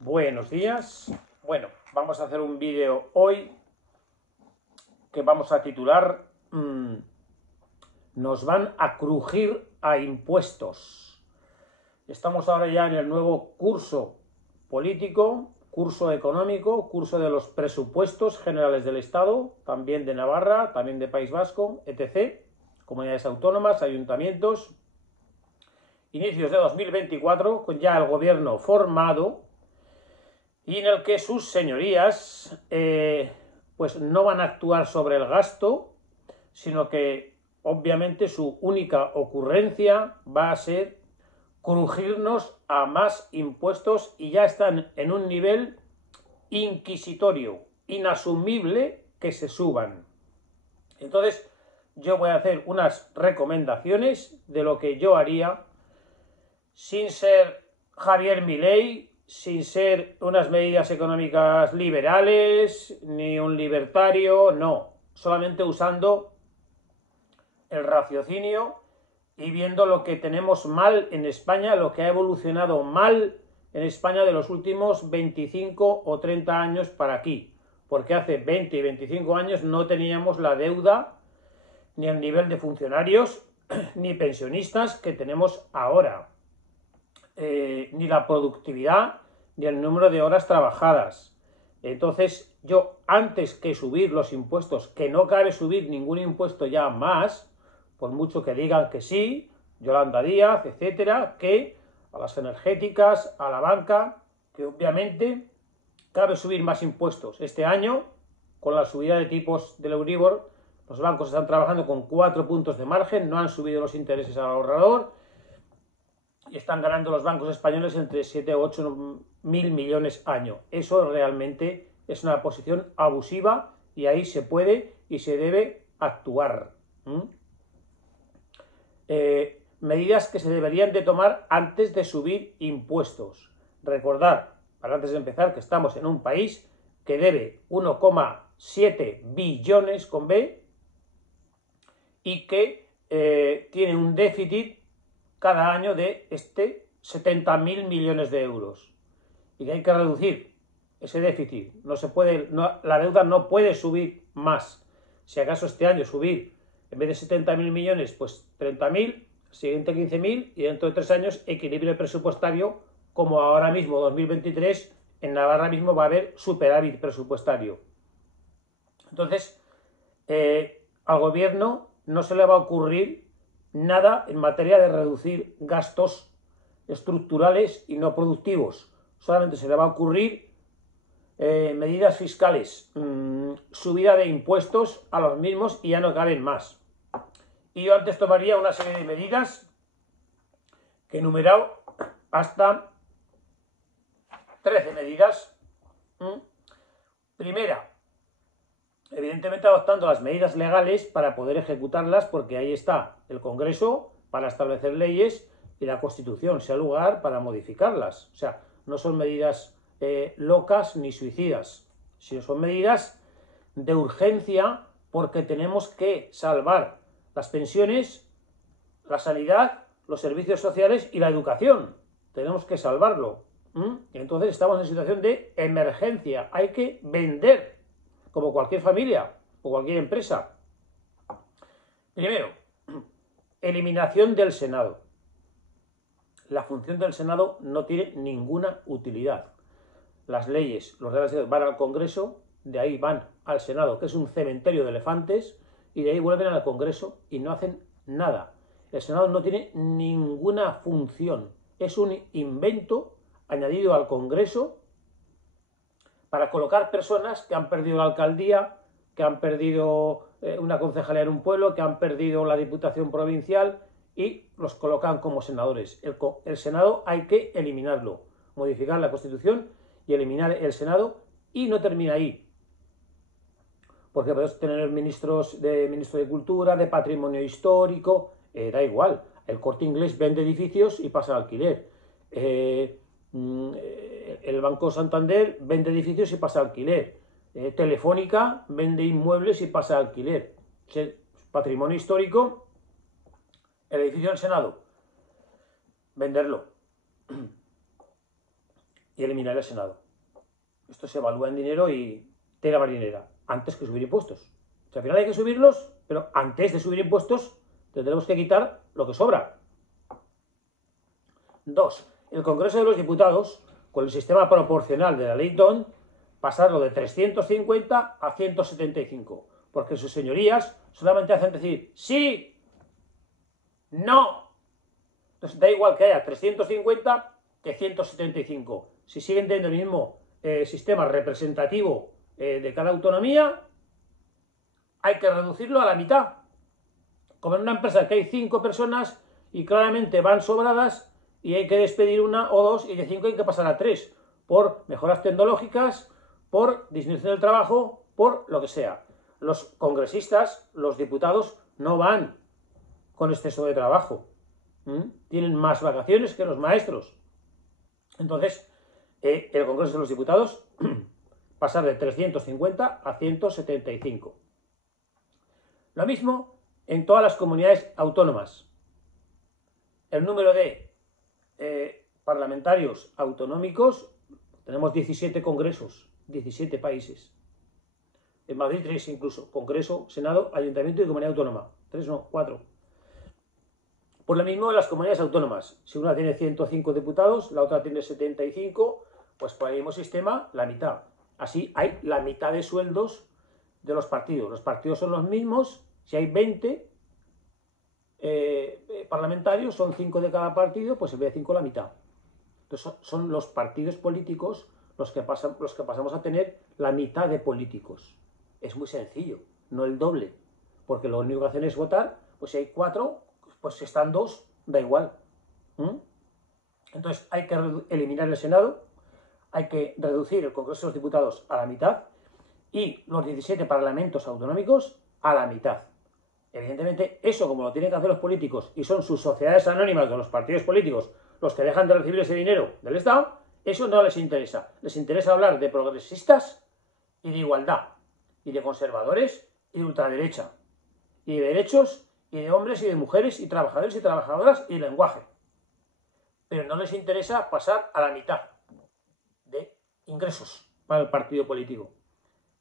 Buenos días. Bueno, vamos a hacer un vídeo hoy que vamos a titular Nos van a crujir a impuestos. Estamos ahora ya en el nuevo curso político, curso económico, curso de los presupuestos generales del Estado, también de Navarra, también de País Vasco, etc., comunidades autónomas, ayuntamientos. Inicios de 2024, con ya el gobierno formado, y en el que sus señorías pues no van a actuar sobre el gasto, sino que obviamente su única ocurrencia va a ser crujirnos a más impuestos, y ya están en un nivel inquisitorio, inasumible que se suban. Entonces yo voy a hacer unas recomendaciones de lo que yo haría, sin ser Javier Milei, sin ser unas medidas económicas liberales, ni un libertario, no. Solamente usando el raciocinio y viendo lo que tenemos mal en España, lo que ha evolucionado mal en España de los últimos 25 o 30 años para aquí. Porque hace 20 y 25 años no teníamos la deuda, ni el nivel de funcionarios, ni pensionistas que tenemos ahora. Ni la productividad, ni el número de horas trabajadas. Entonces, yo, antes que subir los impuestos, que no cabe subir ningún impuesto ya más, por mucho que digan que sí, Yolanda Díaz, etcétera, que a las energéticas, a la banca, que obviamente cabe subir más impuestos. Este año, con la subida de tipos del Euribor, los bancos están trabajando con 4 puntos de margen, no han subido los intereses al ahorrador, y están ganando los bancos españoles entre 7 o 8 mil millones año. Eso realmente es una posición abusiva, y ahí se puede y se debe actuar. Medidas que se deberían de tomar antes de subir impuestos. Recordar, para antes de empezar, que estamos en un país que debe 1,7 billones con B y que tiene un déficit cada año de 70.000 millones de euros, y que hay que reducir ese déficit. No se puede, la deuda no puede subir más. Si acaso este año subir, en vez de 70.000 millones, pues 30.000, siguiente 15.000, y dentro de 3 años equilibrio presupuestario, como ahora mismo 2023 en Navarra mismo va a haber superávit presupuestario. Entonces, al gobierno no se le va a ocurrir nada en materia de reducir gastos estructurales y no productivos. Solamente se le va a ocurrir medidas fiscales, subida de impuestos a los mismos, y ya no caben más. Y yo antes tomaría una serie de medidas que he enumerado hasta 13 medidas. Primera, evidentemente adoptando las medidas legales para poder ejecutarlas, porque ahí está el Congreso para establecer leyes y la Constitución sea lugar para modificarlas. O sea, no son medidas locas ni suicidas, sino son medidas de urgencia, porque tenemos que salvar las pensiones, la sanidad, los servicios sociales y la educación. Tenemos que salvarlo. Entonces estamos en situación de emergencia. Hay que vender, como cualquier familia o cualquier empresa. Primero, eliminación del Senado. La función del Senado no tiene ninguna utilidad. Las leyes, los reales van al Congreso, de ahí van al Senado, que es un cementerio de elefantes, y de ahí vuelven al Congreso y no hacen nada. El Senado no tiene ninguna función. Es un invento añadido al Congreso para colocar personas que han perdido la alcaldía, que han perdido una concejalía en un pueblo, que han perdido la diputación provincial, y los colocan como senadores. El Senado hay que eliminarlo, modificar la Constitución y eliminar el Senado, y no termina ahí. Porque podemos tener ministro de Cultura, de Patrimonio Histórico, da igual. El Corte Inglés vende edificios y pasa al alquiler. El Banco Santander vende edificios y pasa al alquiler. Telefónica vende inmuebles y pasa al alquiler. Patrimonio histórico, el edificio del Senado, venderlo. y eliminar el Senado. Esto se evalúa en dinero y tela marinera, antes que subir impuestos. O sea, al final hay que subirlos, pero antes de subir impuestos tendremos que quitar lo que sobra. 2. El Congreso de los Diputados, con el sistema proporcional de la ley DON, pasarlo de 350 a 175, porque sus señorías solamente hacen decir sí, no. Entonces da igual que haya 350 que 175. Si siguen teniendo el mismo sistema representativo de cada autonomía, hay que reducirlo a la mitad. Como en una empresa que hay 5 personas y claramente van sobradas y hay que despedir una o dos, y de 5 hay que pasar a 3 por mejoras tecnológicas, por disminución del trabajo, por lo que sea. Los congresistas, los diputados, no van con exceso de trabajo. Tienen más vacaciones que los maestros. Entonces, el Congreso de los Diputados pasar de 350 a 175. Lo mismo en todas las comunidades autónomas. El número de parlamentarios autonómicos, tenemos 17 congresos, 17 países. En Madrid 3 incluso, Congreso, Senado, Ayuntamiento y Comunidad Autónoma. 3 no, 4. Por lo mismo en las comunidades autónomas. Si una tiene 105 diputados, la otra tiene 75, pues por el mismo sistema, la mitad. Así hay la mitad de sueldos de los partidos. Los partidos son los mismos. Si hay 20 parlamentarios, son 5 de cada partido, pues en vez de 5 la mitad. Entonces son los partidos políticos los que pasamos a tener la mitad de políticos. Es muy sencillo, no el doble. Porque lo único que hacen es votar, pues si hay 4, pues si están 2, da igual. Entonces hay que eliminar el Senado, hay que reducir el Congreso de los Diputados a la mitad y los 17 parlamentos autonómicos a la mitad. Evidentemente, eso como lo tienen que hacer los políticos y son sus sociedades anónimas de los partidos políticos los que dejan de recibir ese dinero del Estado, eso no les interesa. Les interesa hablar de progresistas y de igualdad, y de conservadores y de ultraderecha, y de derechos y de hombres y de mujeres y trabajadores y trabajadoras y lenguaje. Pero no les interesa pasar a la mitad de ingresos para el partido político.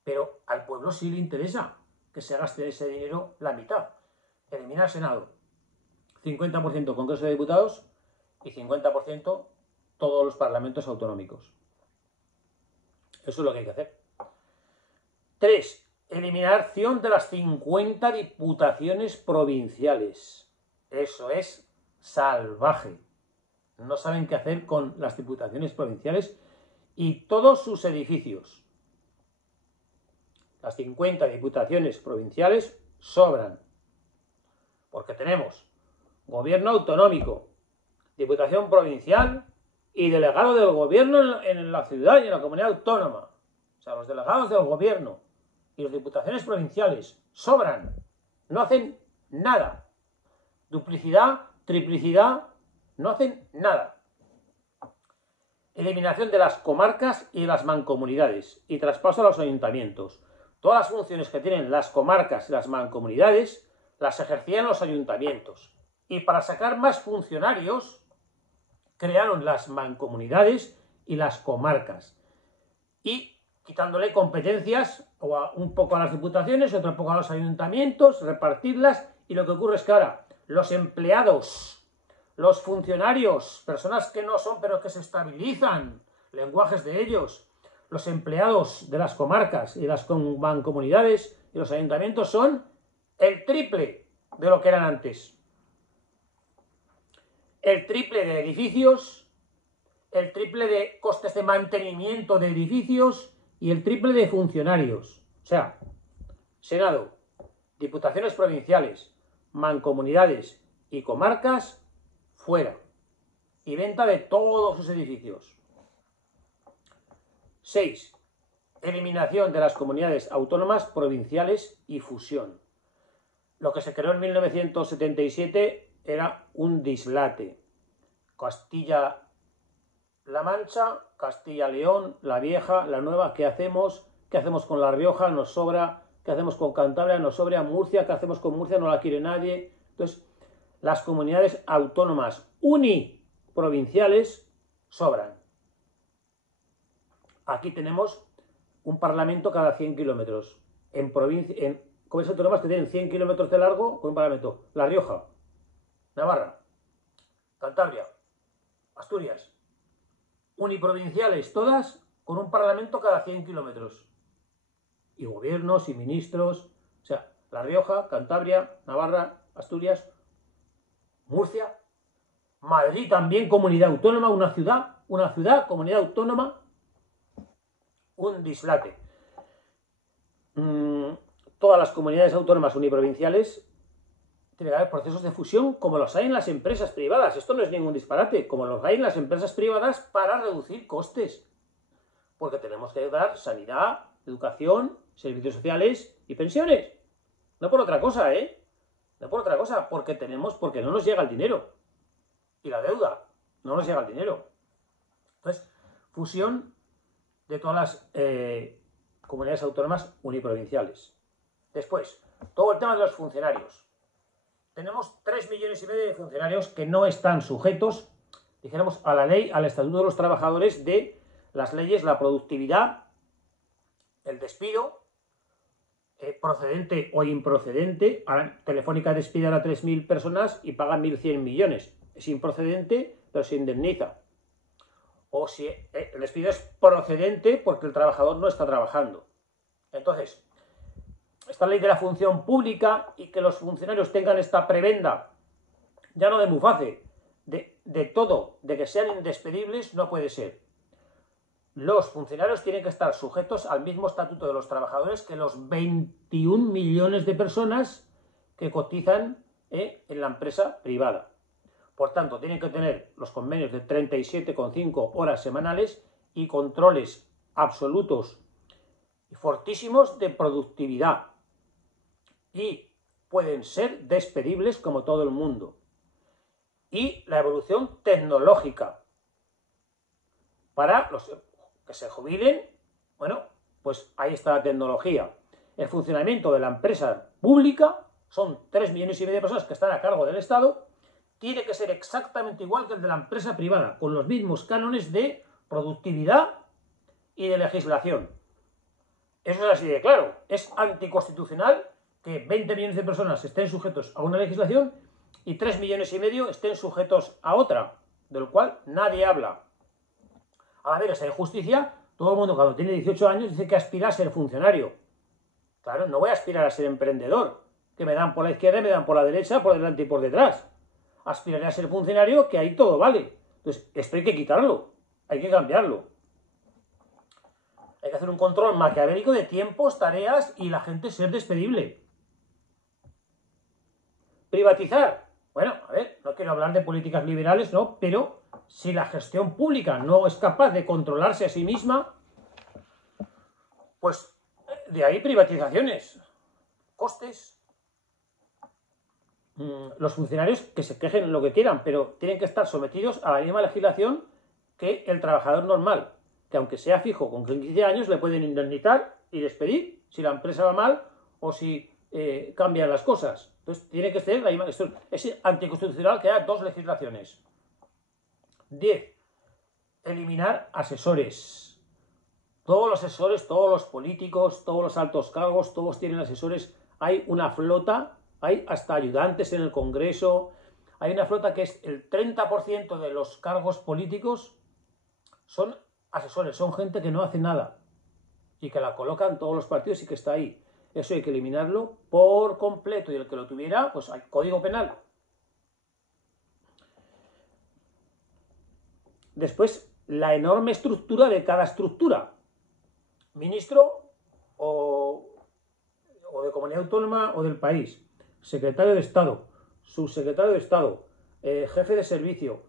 Pero al pueblo sí le interesa que se gaste ese dinero la mitad. Eliminar Senado, 50% Congreso de Diputados y 50% todos los parlamentos autonómicos. Eso es lo que hay que hacer. 3. Eliminación de las 50 diputaciones provinciales. Eso es salvaje. No saben qué hacer con las diputaciones provinciales y todos sus edificios. Las 50 diputaciones provinciales sobran. Porque tenemos gobierno autonómico, diputación provincial y delegado del gobierno en la ciudad y en la comunidad autónoma. O sea, los delegados del gobierno y las diputaciones provinciales sobran. No hacen nada. Duplicidad, triplicidad, no hacen nada. Eliminación de las comarcas y las mancomunidades y traspaso a los ayuntamientos. Todas las funciones que tienen las comarcas y las mancomunidades las ejercían los ayuntamientos. Y para sacar más funcionarios, crearon las mancomunidades y las comarcas. Y quitándole competencias un poco a las diputaciones, otro poco a los ayuntamientos, repartirlas. Y lo que ocurre es que ahora los empleados, los funcionarios, personas que no son pero que se estabilizan, lenguajes de ellos, los empleados de las comarcas y las mancomunidades y los ayuntamientos son el triple de lo que eran antes. El triple de edificios, el triple de costes de mantenimiento de edificios y el triple de funcionarios. O sea, Senado, diputaciones provinciales, mancomunidades y comarcas, fuera. Y venta de todos sus edificios. 6. Eliminación de las comunidades autónomas provinciales y fusión. Lo que se creó en 1977 era un dislate. Castilla-La Mancha, Castilla-León, la vieja, la nueva, ¿qué hacemos? ¿Qué hacemos con La Rioja? Nos sobra. ¿Qué hacemos con Cantabria? Nos sobra. Murcia, ¿qué hacemos con Murcia? No la quiere nadie. Entonces, las comunidades autónomas uniprovinciales sobran. Aquí tenemos un parlamento cada 100 kilómetros. En comunidades autónomas que tienen 100 kilómetros de largo, con un parlamento. La Rioja, Navarra, Cantabria, Asturias. Uniprovinciales, todas con un parlamento cada 100 kilómetros. Y gobiernos y ministros. O sea, La Rioja, Cantabria, Navarra, Asturias, Murcia, Madrid también, comunidad autónoma, una ciudad, comunidad autónoma, un dislate. Todas las comunidades autónomas uniprovinciales tiene que haber procesos de fusión como los hay en las empresas privadas. Esto no es ningún disparate, como los hay en las empresas privadas para reducir costes. Porque tenemos que dar sanidad, educación, servicios sociales y pensiones. No por otra cosa, No por otra cosa, porque no nos llega el dinero. Y la deuda, no nos llega el dinero. Entonces, fusión de todas las comunidades autónomas uniprovinciales. Después, todo el tema de los funcionarios. Tenemos 3,5 millones de funcionarios que no están sujetos, dijéramos, a la ley, al Estatuto de los Trabajadores, de las leyes, la productividad, el despido, procedente o improcedente. Telefónica despide a 3.000 personas y paga 1.100 millones. Es improcedente, pero se indemniza. O si el despido es procedente porque el trabajador no está trabajando. Entonces, esta ley de la función pública y que los funcionarios tengan esta prebenda, ya no de muface, de todo, de que sean indespedibles, no puede ser. Los funcionarios tienen que estar sujetos al mismo estatuto de los trabajadores que los 21 millones de personas que cotizan en la empresa privada. Por tanto, tienen que tener los convenios de 37,5 horas semanales y controles absolutos y fortísimos de productividad. Y pueden ser despedibles como todo el mundo. Y la evolución tecnológica. Para los que se jubilen, bueno, pues ahí está la tecnología. El funcionamiento de la empresa pública, son 3,5 millones de personas que están a cargo del Estado, tiene que ser exactamente igual que el de la empresa privada, con los mismos cánones de productividad y de legislación. Eso es así de claro. Es anticonstitucional que 20 millones de personas estén sujetos a una legislación y 3,5 millones estén sujetos a otra, de lo cual nadie habla. A ver, esa injusticia, todo el mundo cuando tiene 18 años dice que aspira a ser funcionario. Claro, no voy a aspirar a ser emprendedor, que me dan por la izquierda y me dan por la derecha, por delante y por detrás. Aspiraré a ser funcionario, que ahí todo vale. Entonces, esto hay que quitarlo, hay que cambiarlo. Hay que hacer un control maquiavélico de tiempos, tareas y la gente ser despedible. Privatizar. Bueno, a ver, no quiero hablar de políticas liberales, ¿no? Pero si la gestión pública no es capaz de controlarse a sí misma, pues de ahí privatizaciones. Costes. Los funcionarios que se quejen lo que quieran, pero tienen que estar sometidos a la misma legislación que el trabajador normal, que aunque sea fijo con 15 años le pueden indemnizar y despedir si la empresa va mal o si cambian las cosas. Entonces tiene que ser la misma. Esto es anticonstitucional que haya dos legislaciones. 10. Eliminar asesores. Todos los asesores, todos los políticos, todos los altos cargos, todos tienen asesores. Hay una flota, hay hasta ayudantes en el Congreso. Hay una flota que es el 30% de los cargos políticos son asesores, son gente que no hace nada y que la colocan todos los partidos y que está ahí. Eso hay que eliminarlo por completo, y el que lo tuviera, pues hay código penal. Después, la enorme estructura de cada estructura. Ministro o de comunidad autónoma o del país. Secretario de Estado, subsecretario de Estado, jefe de servicio,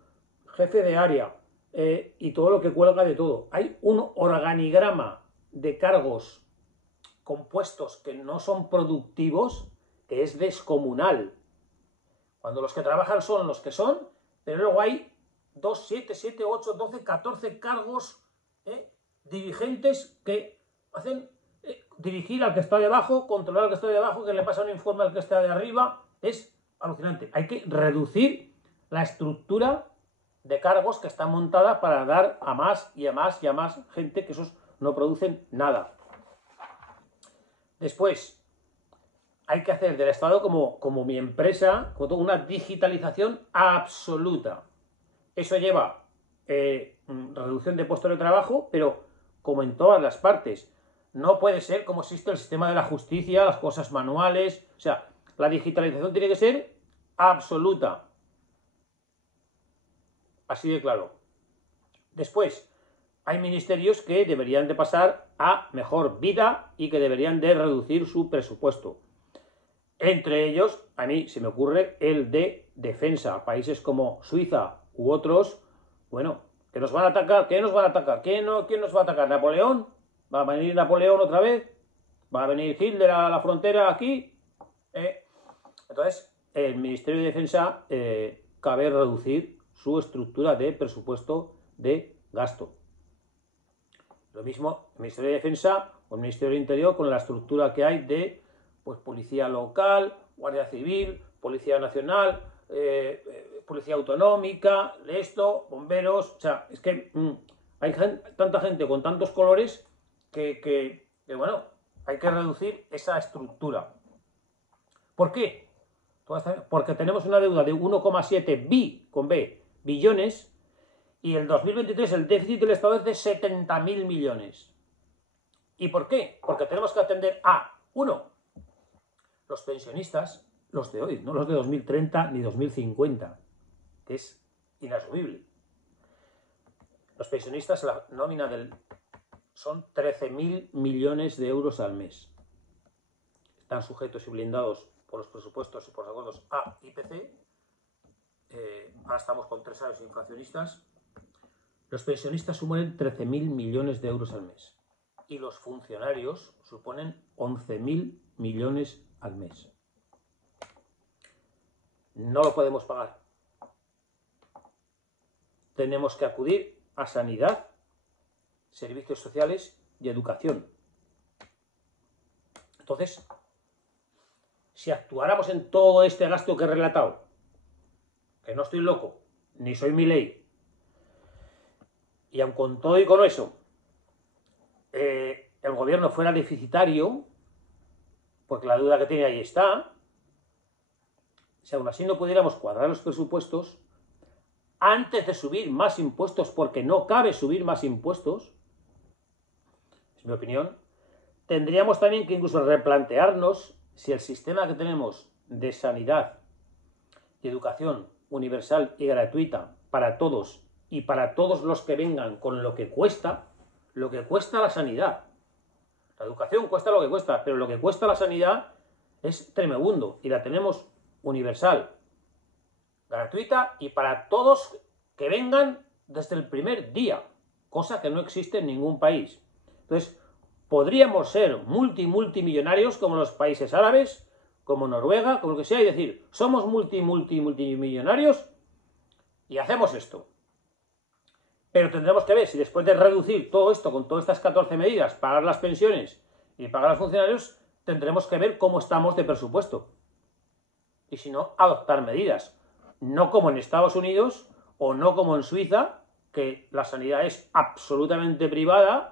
jefe de área y todo lo que cuelga de todo. Hay un organigrama de cargos compuestos que no son productivos, que es descomunal. Cuando los que trabajan son los que son, pero luego hay 2, 7, 8, 12, 14 cargos dirigentes que hacen dirigir al que está de abajo, controlar al que está de abajo, que le pasa un informe al que está de arriba. Es alucinante. Hay que reducir la estructura de cargos que está montada para dar a más y a más y a más gente, que eso es no producen nada. Después, hay que hacer del Estado como mi empresa, como todo, una digitalización absoluta. Eso lleva reducción de puestos de trabajo, pero como en todas las partes. No puede ser como existe el sistema de la justicia, las cosas manuales. O sea, la digitalización tiene que ser absoluta. Así de claro. Después, hay ministerios que deberían de pasar a mejor vida y que deberían de reducir su presupuesto. Entre ellos, a mí se me ocurre el de defensa. Países como Suiza u otros, bueno, que nos van a atacar. ¿Qué nos van a atacar? ¿Quién nos va a atacar? ¿Napoleón? ¿Va a venir Napoleón otra vez? ¿Va a venir Hitler a la frontera aquí? Entonces, el Ministerio de Defensa cabe reducir su estructura de presupuesto de gasto. Lo mismo el Ministerio de Defensa o el Ministerio del Interior con la estructura que hay de pues, policía local, guardia civil, policía nacional, policía autonómica, bomberos. O sea, es que hay tanta gente con tantos colores que bueno, hay que reducir esa estructura. ¿Por qué? Porque tenemos una deuda de 1,7 billones y el 2023 el déficit del Estado es de 70.000 millones. ¿Y por qué? Porque tenemos que atender a, uno, los pensionistas, los de hoy, no los de 2030 ni 2050, que es inasumible. Los pensionistas, la nómina son 13.000 millones de euros al mes. Están sujetos y blindados por los presupuestos y por los acuerdos A y IPC. Ahora estamos con 3 años inflacionistas. Los pensionistas suponen 13.000 millones de euros al mes. Y los funcionarios suponen 11.000 millones al mes. No lo podemos pagar. Tenemos que acudir a sanidad, servicios sociales y educación. Entonces, si actuáramos en todo este gasto que he relatado, que no estoy loco, ni soy Milei, y aun con todo y con eso, el gobierno fuera deficitario, porque la deuda que tiene ahí está, si aún así no pudiéramos cuadrar los presupuestos, antes de subir más impuestos, porque no cabe subir más impuestos, es mi opinión, tendríamos también que incluso replantearnos si el sistema que tenemos de sanidad y educación universal y gratuita para todos y para todos los que vengan con lo que cuesta la sanidad. La educación cuesta lo que cuesta, pero lo que cuesta la sanidad es tremebundo y la tenemos universal, gratuita y para todos que vengan desde el primer día, cosa que no existe en ningún país. Entonces, podríamos ser multimillonarios como los países árabes, como Noruega, como lo que sea, y decir, somos multimillonarios y hacemos esto. Pero tendremos que ver si después de reducir todo esto con todas estas 14 medidas, pagar las pensiones y pagar a los funcionarios, tendremos que ver cómo estamos de presupuesto. Y si no, adoptar medidas. No como en Estados Unidos o no como en Suiza, que la sanidad es absolutamente privada,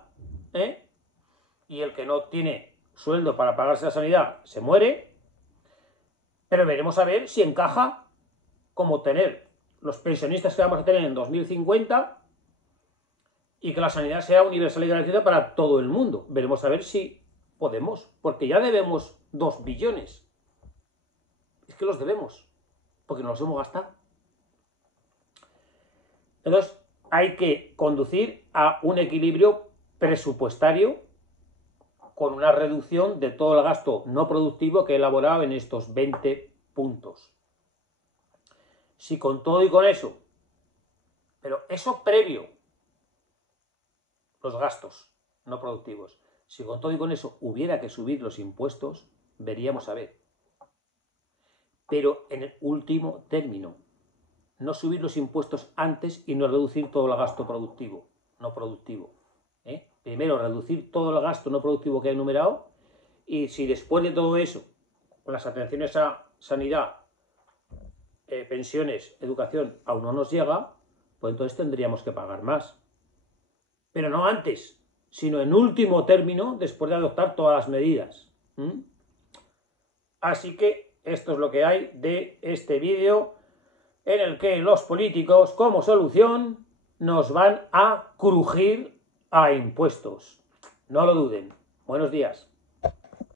y el que no tiene sueldo para pagarse la sanidad se muere. Pero veremos a ver si encaja como tener los pensionistas que vamos a tener en 2050 y que la sanidad sea universal y gratuita para todo el mundo. Veremos a ver si podemos, porque ya debemos 2 billones. Es que los debemos, porque nos los hemos gastado. Entonces, hay que conducir a un equilibrio presupuestario con una reducción de todo el gasto no productivo que he elaborado en estos 20 puntos. Si con todo y con eso, pero eso previo, los gastos no productivos, si con todo y con eso hubiera que subir los impuestos, veríamos a ver. Pero en el último término, no subir los impuestos antes y no reducir todo el gasto productivo, no productivo. Primero, reducir todo el gasto no productivo que he enumerado, y si después de todo eso, con las atenciones a sanidad, pensiones, educación, aún no nos llega, pues entonces tendríamos que pagar más. Pero no antes. sino en último término, después de adoptar todas las medidas. Así que esto es lo que hay de este vídeo, en el que los políticos, como solución, nos van a crujir a impuestos. No lo duden. Buenos días.